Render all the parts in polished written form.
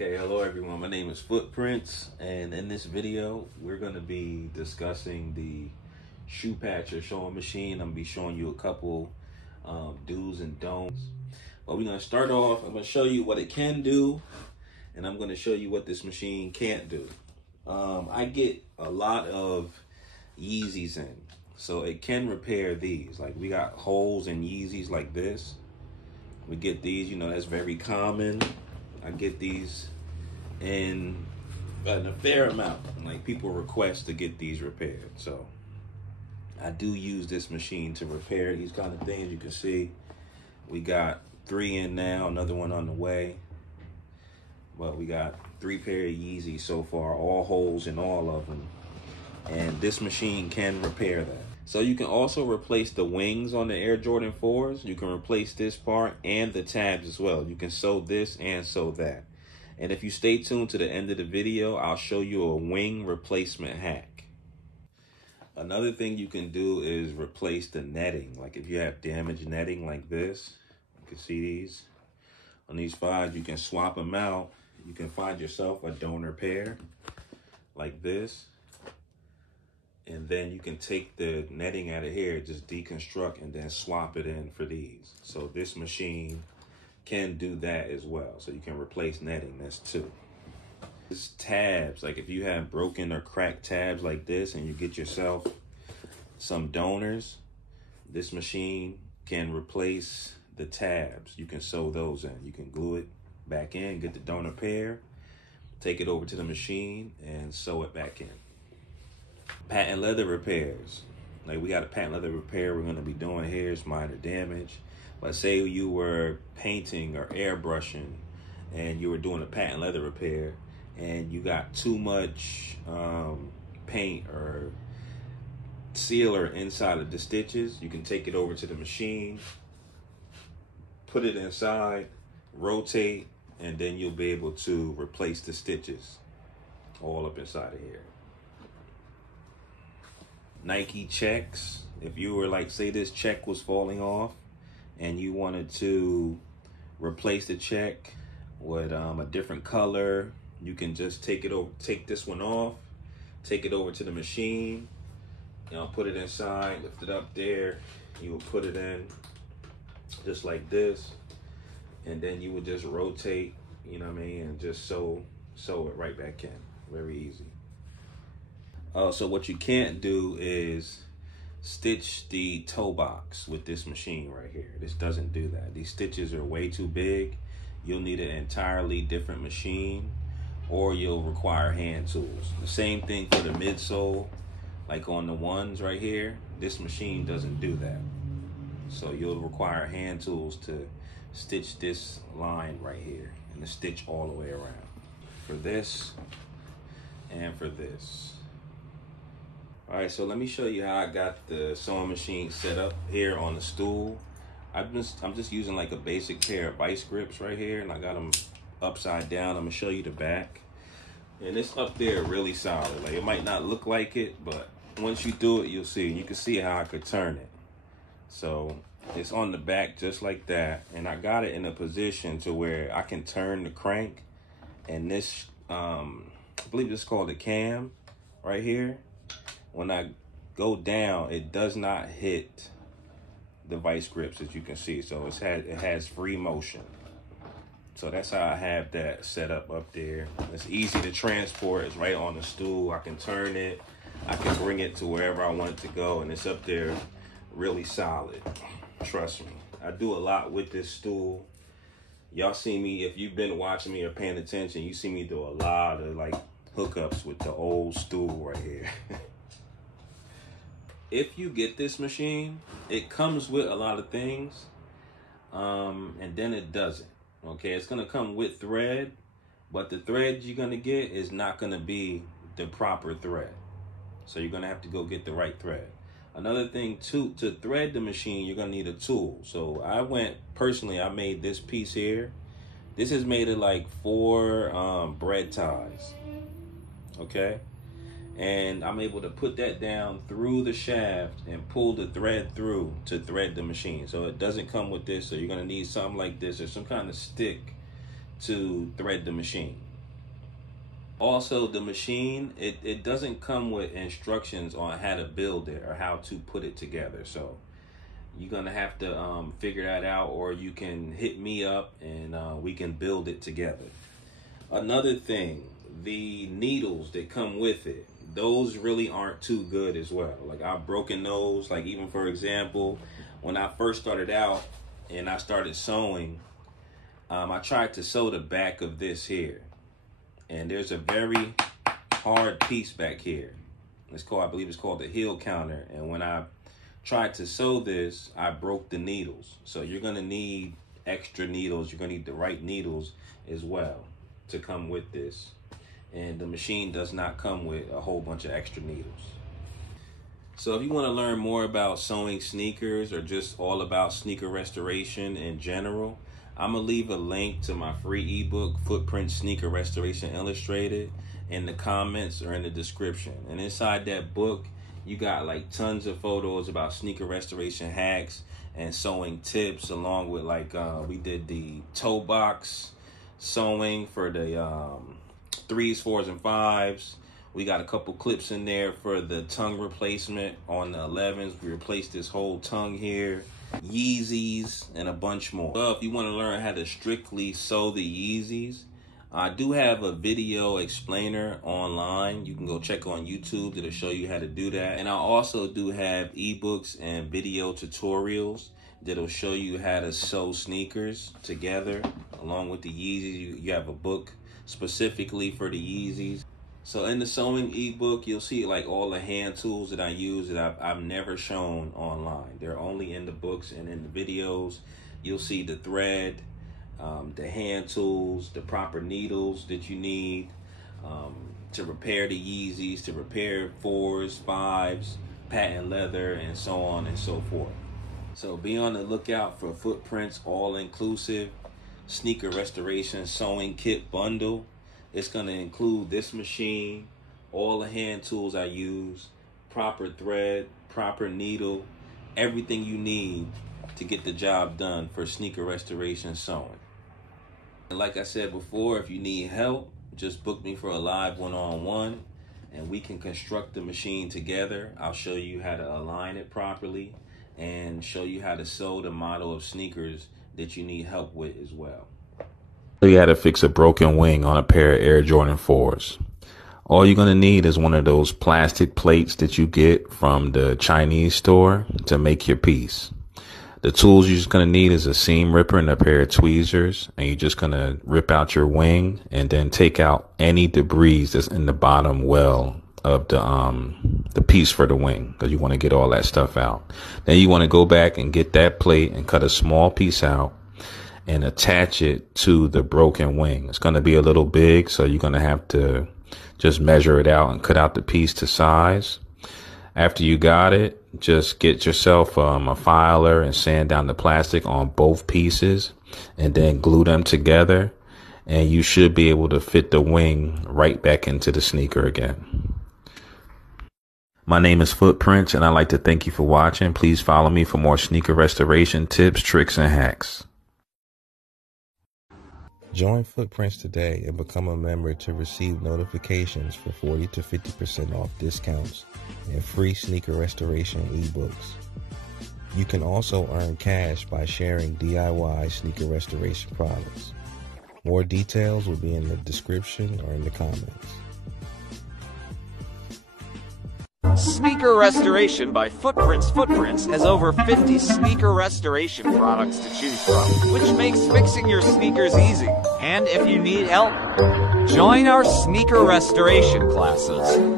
Okay, hello everyone. My name is Footprinse, and in this video, we're going to be discussing the shoe patcher sewing machine. I'm going to be showing you a couple do's and don'ts. But we're going to start off. I'm going to show you what it can do, and I'm going to show you what this machine can't do. I get a lot of Yeezys in, so it can repair these. Like, we got holes in Yeezys like this. We get these, you know, that's very common. I get these in a fair amount. Like, people request to get these repaired. So I do use this machine to repair these kind of things. You can see we got 3 in now, another one on the way. Well, we got 3 pair of Yeezys so far, all holes in all of them. And this machine can repair that. So you can also replace the wings on the Air Jordan 4s. You can replace this part and the tabs as well. You can sew this and sew that. And if you stay tuned to the end of the video, I'll show you a wing replacement hack. Another thing you can do is replace the netting. Like, if you have damaged netting like this, you can see these. On these 5s, you can swap them out. You can find yourself a donor pair like this. And then you can take the netting out of here, just deconstruct, and then swap it in for these. So this machine can do that as well. So you can replace netting, that's 2. This tabs, like if you have broken or cracked tabs like this and you get yourself some donors, this machine can replace the tabs. You can sew those in. You can glue it back in, get the donor pair, take it over to the machine and sew it back in. Patent leather repairs. Like, we got a patent leather repair we're going to be doing here. It's minor damage. But say you were painting or airbrushing and you were doing a patent leather repair and you got too much paint or sealer inside of the stitches, you can take it over to the machine, put it inside, rotate, and then you'll be able to replace the stitches all up inside of here. Nike checks. If you were like, say this check was falling off and you wanted to replace the check with a different color, you can just take it over, take this one off, take it over to the machine, you know, put it inside, lift it up there, you will put it in just like this, and then you would just rotate, you know what I mean, and just sew it right back in. Very easy. So what you can't do is stitch the toe box with this machine right here. This doesn't do that. These stitches are way too big. You'll need an entirely different machine, or you'll require hand tools. The same thing for the midsole, like on the ones right here. This machine doesn't do that. So you'll require hand tools to stitch this line right here and to stitch all the way around. For this and for this. All right, so let me show you how I got the sewing machine set up here on the stool. I'm just using like a basic pair of vice grips right here, and I got them upside down. I'm gonna show you the back. And it's up there really solid. Like, it might not look like it, but once you do it, you'll see. You can see how I could turn it. So it's on the back just like that. And I got it in a position to where I can turn the crank. And this, I believe it's called a cam right here. When I go down, it does not hit the vice grips, as you can see. So it has free motion. So that's how I have that set up there. It's easy to transport. It's right on the stool. I can turn it. I can bring it to wherever I want it to go. And it's up there really solid. Trust me. I do a lot with this stool. Y'all see me, if you've been watching me or paying attention, you see me do a lot of like hookups with the old stool right here. If you get this machine, it comes with a lot of things, and then it doesn't. Okay, it's gonna come with thread, but the thread you're gonna get is not gonna be the proper thread. So you're gonna have to go get the right thread. Another thing too, to thread the machine, you're gonna need a tool. So I made this piece here. This is made of like 4 bread ties, okay? And I'm able to put that down through the shaft and pull the thread through to thread the machine. So it doesn't come with this, so you're gonna need something like this or some kind of stick to thread the machine. Also, the machine, it doesn't come with instructions on how to build it or how to put it together. So you're gonna have to figure that out, or you can hit me up and we can build it together. Another thing, the needles that come with it, those really aren't too good as well. Like, I've broken those. Like, even for example, when I first started out and I started sewing, I tried to sew the back of this here, and there's a very hard piece back here. It's called, I believe it's called the heel counter. And when I tried to sew this, I broke the needles. So you're gonna need extra needles. You're gonna need the right needles as well to come with this. And the machine does not come with a whole bunch of extra needles. So if you want to learn more about sewing sneakers, or just all about sneaker restoration in general, I'm gonna leave a link to my free ebook, Footprinse Sneaker Restoration Illustrated, in the comments or in the description. And inside that book, you got like tons of photos about sneaker restoration hacks and sewing tips, along with like we did the toe box sewing for the 3s, 4s, and 5s. We got a couple clips in there for the tongue replacement on the 11s. We replaced this whole tongue here, Yeezys, and a bunch more. So if you want to learn how to strictly sew the Yeezys, I do have a video explainer online. You can go check on YouTube. That'll show you how to do that. And I also do have ebooks and video tutorials that'll show you how to sew sneakers together. Along with the Yeezys, you have a book specifically for the Yeezys. So in the sewing ebook, you'll see like all the hand tools that I use that I've never shown online. They're only in the books, and in the videos, you'll see the thread, the hand tools, the proper needles that you need to repair the Yeezys, to repair 4s, 5s, patent leather, and so on and so forth. So be on the lookout for Footprinse all-inclusive sneaker restoration sewing kit bundle. It's going to include this machine, all the hand tools I use, proper thread, proper needle, everything you need to get the job done for sneaker restoration sewing. And like I said before, if you need help, just book me for a live one-on-one, and we can construct the machine together. I'll show you how to align it properly and show you how to sew the model of sneakers that you need help with as well. You had to fix a broken wing on a pair of Air Jordan 4s. All you're going to need is one of those plastic plates that you get from the Chinese store to make your piece. The tools you're just going to need is a seam ripper and a pair of tweezers, and you're just going to rip out your wing and then take out any debris that's in the bottom well of the piece for the wing, because you want to get all that stuff out. Then you want to go back and get that plate and cut a small piece out and attach it to the broken wing. It's going to be a little big, so you're going to have to just measure it out and cut out the piece to size. After you got it, just get yourself a filer and sand down the plastic on both pieces, and then glue them together, and you should be able to fit the wing right back into the sneaker again. My name is Footprinse, and I'd like to thank you for watching. Please follow me for more sneaker restoration tips, tricks, and hacks. Join Footprinse today and become a member to receive notifications for 40 to 50% off discounts and free sneaker restoration ebooks. You can also earn cash by sharing DIY sneaker restoration products. More details will be in the description or in the comments. Sneaker Restoration by Footprinse. Footprinse has over 50 sneaker restoration products to choose from, which makes fixing your sneakers easy. And if you need help, join our sneaker restoration classes.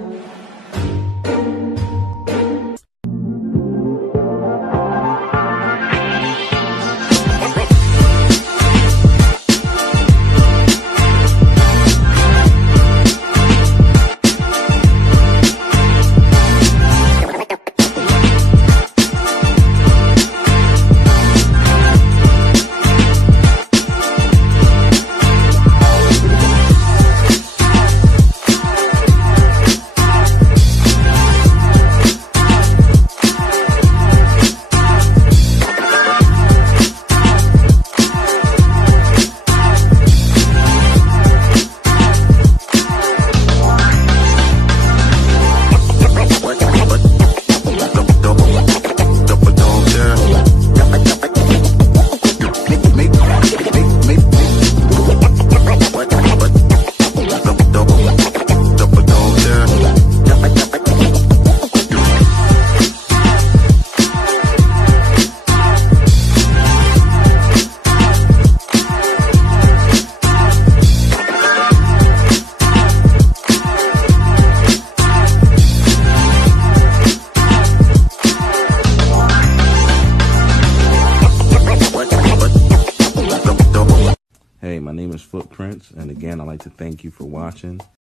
Footprinse. And again, I'd like to thank you for watching.